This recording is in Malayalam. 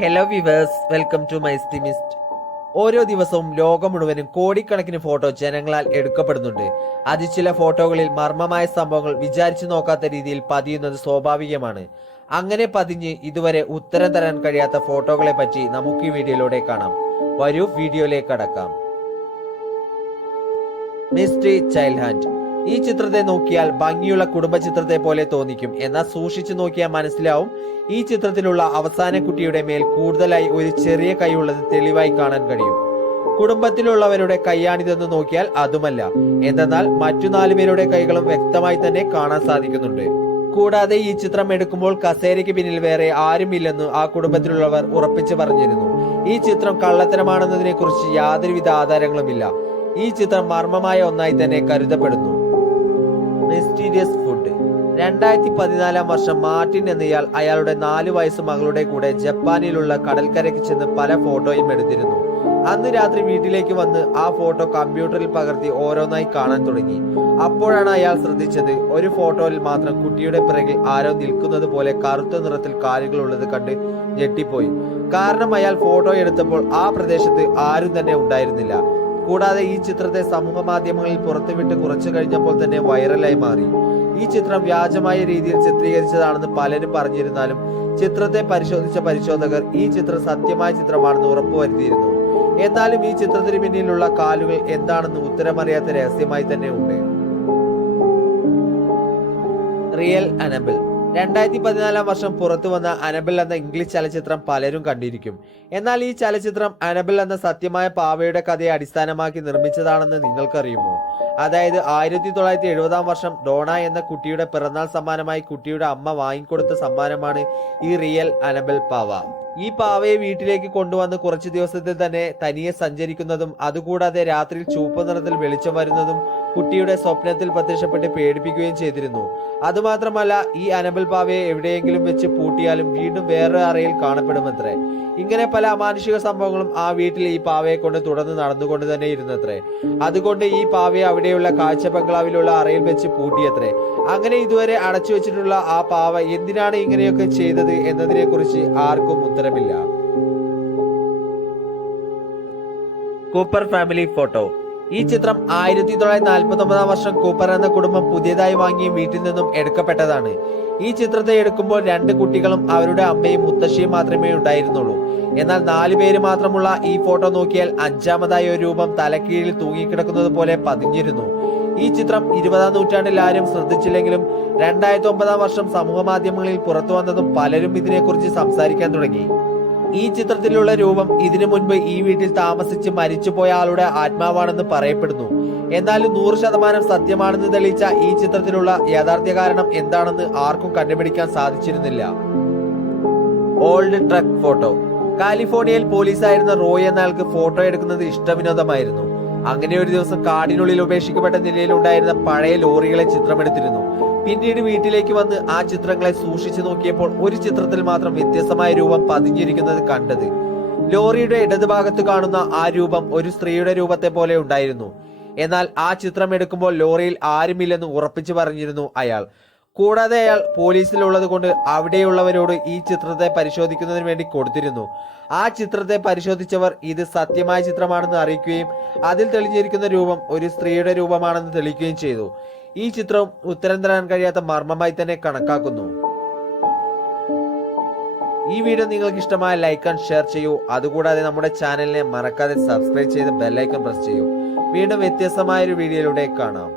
Hello viewers, welcome to my സ്റ്റിമിസ്റ്റ്. ഓരോ ദിവസവും ലോകം മുഴുവനും കോടിക്കണക്കിന് ഫോട്ടോ ജനങ്ങളാൽ എടുക്കപ്പെടുന്നുണ്ട്. അത് ചില ഫോട്ടോകളിൽ മർമ്മമായ സംഭവങ്ങൾ വിചാരിച്ചു നോക്കാത്ത രീതിയിൽ പതിയുന്നത് സ്വാഭാവികമാണ്. അങ്ങനെ പതിഞ്ഞ് ഇതുവരെ ഉത്തരം തരാൻ കഴിയാത്ത ഫോട്ടോകളെ പറ്റി നമുക്ക് ഈ വീഡിയോയിലൂടെ കാണാം. വരൂ വീഡിയോയിലേക്ക് കടക്കാം. Mystery child hand. ഈ ചിത്രത്തെ നോക്കിയാൽ ഭംഗിയുള്ള കുടുംബ ചിത്രത്തെ പോലെ തോന്നിക്കും. എന്നാൽ സൂക്ഷിച്ചു നോക്കിയാൽ മനസ്സിലാവും ഈ ചിത്രത്തിലുള്ള അവസാന കുട്ടിയുടെ മേൽ കൂടുതലായി ഒരു ചെറിയ കൈ ഉള്ളത് തെളിവായി കാണാൻ കഴിയും. കുടുംബത്തിലുള്ളവരുടെ കൈയാണിതെന്ന് നോക്കിയാൽ അതുമല്ല. എന്തെന്നാൽ മറ്റു 4 പേരുടെ കൈകളും വ്യക്തമായി തന്നെ കാണാൻ സാധിക്കുന്നുണ്ട്. കൂടാതെ ഈ ചിത്രം എടുക്കുമ്പോൾ കസേരയ്ക്ക് പിന്നിൽ വേറെ ആരുമില്ലെന്ന് ആ കുടുംബത്തിലുള്ളവർ ഉറപ്പിച്ചു പറഞ്ഞിരുന്നു. ഈ ചിത്രം കള്ളത്തരമാണെന്നതിനെ കുറിച്ച് യാതൊരുവിധ ആധാരങ്ങളുമില്ല. ഈ ചിത്രം മർമ്മമായ ഒന്നായി തന്നെ കരുതപ്പെടുന്നു. Mysterious food. 2014 വർഷം മാർട്ടിൻ എന്നയാൾ അയാളുടെ 4 വയസ്സ് മകളുടെ കൂടെ ജപ്പാനിലുള്ള കടൽക്കരയ്ക്ക് ചെന്ന് പല ഫോട്ടോയും എടുത്തിരുന്നു. അന്ന് രാത്രി വീട്ടിലേക്ക് വന്ന് ആ ഫോട്ടോ കമ്പ്യൂട്ടറിൽ പകർത്തി ഓരോന്നായി കാണാൻ തുടങ്ങി. അപ്പോഴാണ് അയാൾ ശ്രദ്ധിച്ചത് ഒരു ഫോട്ടോയിൽ മാത്രം കുട്ടിയുടെ പിറകിൽ ആരോ നിൽക്കുന്നത് പോലെ കറുത്ത നിറത്തിൽ കാലുകൾ ഉള്ളത് കണ്ട് ഞെട്ടിപ്പോയി. കാരണം അയാൾ ഫോട്ടോ എടുത്തപ്പോൾ ആ പ്രദേശത്ത് ആരും തന്നെ ഉണ്ടായിരുന്നില്ല. കൂടാതെ ഈ ചിത്രത്തെ സമൂഹ മാധ്യമങ്ങളിൽ പുറത്തുവിട്ട് കുറച്ചു കഴിഞ്ഞപ്പോൾ തന്നെ വൈറലായി മാറി. ഈ ചിത്രം വ്യാജമായ രീതിയിൽ ചിത്രീകരിച്ചതാണെന്ന് പലരും പറഞ്ഞിരുന്നാലും ചിത്രത്തെ പരിശോധിച്ച പരിശോധകർ ഈ ചിത്രം സത്യമായ ചിത്രമാണെന്ന് ഉറപ്പുവരുത്തിയിരുന്നു. എന്നാലും ഈ ചിത്രത്തിന് പിന്നിലുള്ള കാലുകൾ എന്താണെന്ന് ഉത്തരമറിയാത്ത രഹസ്യമായി തന്നെ ഉണ്ട്. Real Annabel. 2014 വർഷം പുറത്തു വന്ന അന്നബെൽ എന്ന ഇംഗ്ലീഷ് ചലച്ചിത്രം പലരും കണ്ടിരിക്കും. എന്നാൽ ഈ ചലച്ചിത്രം അന്നബെൽ എന്ന സത്യമായ പാവയുടെ കഥയെ അടിസ്ഥാനമാക്കി നിർമ്മിച്ചതാണെന്ന് നിങ്ങൾക്കറിയുമോ? അതായത് 1970 വർഷം ഡോണ എന്ന കുട്ടിയുടെ പിറന്നാൾ സമ്മാനമായി കുട്ടിയുടെ അമ്മ വാങ്ങിക്കൊടുത്ത സമ്മാനമാണ് ഈ റിയൽ അന്നബെൽ പാവ. ഈ പാവയെ വീട്ടിലേക്ക് കൊണ്ടുവന്ന് കുറച്ചു ദിവസത്തിൽ തന്നെ തനിയെ സഞ്ചരിക്കുന്നതും അതുകൂടാതെ രാത്രിയിൽ ചുവപ്പ് നിറത്തിൽ വെളിച്ചം വരുന്നതും കുട്ടിയുടെ സ്വപ്നത്തിൽ പ്രത്യക്ഷപ്പെട്ട് പേടിപ്പിക്കുകയും ചെയ്തിരുന്നു. അതുമാത്രമല്ല, ഈ അന്നബെൽ പാവയെ എവിടെയെങ്കിലും വെച്ച് പൂട്ടിയാലും വീണ്ടും വേറെ അറയിൽ കാണപ്പെടുമത്രേ. ഇങ്ങനെ പല അമാനുഷിക സംഭവങ്ങളും ആ വീട്ടിൽ ഈ പാവയെ കൊണ്ട് തുടർന്ന് നടന്നുകൊണ്ട് തന്നെ ഇരുന്നത്രേ. അതുകൊണ്ട് ഈ പാവയെ അവിടെയുള്ള കാഴ്ച ബംഗ്ലാവിലുള്ള അറയിൽ വെച്ച് പൂട്ടിയത്രേ. അങ്ങനെ ഇതുവരെ അടച്ചു വെച്ചിട്ടുള്ള ആ പാവ എന്തിനാണ് ഇങ്ങനെയൊക്കെ ചെയ്തത് എന്നതിനെ കുറിച്ച് ആർക്കും ഉത്തരമില്ല. Cooper family photo. ഈ ചിത്രം 1949 വർഷം കൂപ്പർ എന്ന കുടുംബം പുതിയതായി വാങ്ങിയ വീട്ടിൽ നിന്നും എടുക്കപ്പെട്ടതാണ്. ഈ ചിത്രത്തെ എടുക്കുമ്പോൾ 2 കുട്ടികളും അവരുടെ അമ്മയും മുത്തശ്ശിയും മാത്രമേ ഉണ്ടായിരുന്നുള്ളൂ. എന്നാൽ 4 പേര് മാത്രമുള്ള ഈ ഫോട്ടോ നോക്കിയാൽ 5ാമതായ ഒരു രൂപം തലക്കീഴിൽ തൂങ്ങിക്കിടക്കുന്നത് പോലെ പതിഞ്ഞിരുന്നു. ഈ ചിത്രം 20ാം നൂറ്റാണ്ടിൽ ആരും ശ്രദ്ധിച്ചില്ലെങ്കിലും 2009 വർഷം സമൂഹ മാധ്യമങ്ങളിൽ പുറത്തു വന്നതും പലരും ഇതിനെക്കുറിച്ച് സംസാരിക്കാൻ തുടങ്ങി. ഈ ചിത്രത്തിലുള്ള രൂപം ഇതിനു മുൻപ് ഈ വീട്ടിൽ താമസിച്ച് മരിച്ചുപോയ ആളുടെ ആത്മാവാണെന്ന് പറയപ്പെടുന്നു. എന്നാലും 100% സത്യമാണെന്ന് തെളിയിച്ച ഈ ചിത്രത്തിലുള്ള യഥാർത്ഥ കാരണം എന്താണെന്ന് ആർക്കും കണ്ടുപിടിക്കാൻ സാധിച്ചിരുന്നില്ല. Old truck photo. കാലിഫോർണിയയിൽ പോലീസായിരുന്ന റോയ് എന്നയാൾക്ക് ഫോട്ടോ എടുക്കുന്നത് ഇഷ്ടവിനോദമായിരുന്നു. അങ്ങനെ ഒരു ദിവസം കാടിനുള്ളിൽ ഉപേക്ഷിക്കപ്പെട്ട നിലയിൽ ഉണ്ടായിരുന്ന പഴയ ലോറികളെ ചിത്രമെടുത്തിരുന്നു. പിന്നീട് വീട്ടിലേക്ക് വന്ന് ആ ചിത്രങ്ങളെ സൂക്ഷിച്ചു നോക്കിയപ്പോൾ ഒരു ചിത്രത്തിൽ മാത്രം വ്യത്യസ്തമായ രൂപം പതിഞ്ഞിരിക്കുന്നത് കണ്ടത്. ലോറിയുടെ ഇടതുഭാഗത്ത് കാണുന്ന ആ രൂപം ഒരു സ്ത്രീയുടെ രൂപത്തെ പോലെ ഉണ്ടായിരുന്നു. എന്നാൽ ആ ചിത്രം എടുക്കുമ്പോൾ ലോറിയിൽ ആരുമില്ലെന്ന് ഉറപ്പിച്ചു പറഞ്ഞിരുന്നു അയാൾ. കൂടാതെ അയാൾ പോലീസിലുള്ളത് കൊണ്ട് അവിടെയുള്ളവരോട് ഈ ചിത്രത്തെ പരിശോധിക്കുന്നതിന് വേണ്ടി കൊടുത്തിരുന്നു. ആ ചിത്രത്തെ പരിശോധിച്ചവർ ഇത് സത്യമായ ചിത്രമാണെന്ന് അറിയിക്കുകയും അതിൽ തെളിഞ്ഞിരിക്കുന്ന രൂപം ഒരു സ്ത്രീയുടെ രൂപമാണെന്ന് തെളിയിക്കുകയും ചെയ്തു. ഈ ചിത്രം ഉത്തരം തരാൻ കഴിയാത്ത മർമ്മമായി തന്നെ കണക്കാക്കുന്നു. ഈ വീഡിയോ നിങ്ങൾക്ക് ഇഷ്ടമായ ലൈക്ക് ആൻഡ് ഷെയർ ചെയ്യൂ. അതുകൂടാതെ നമ്മുടെ ചാനലിനെ മറക്കാതെ സബ്സ്ക്രൈബ് ചെയ്ത് ബെല്ലൈക്കൺ പ്രസ് ചെയ്യൂ. വീണ്ടും വ്യത്യസ്തമായ ഒരു വീഡിയോയിലൂടെ കാണാം.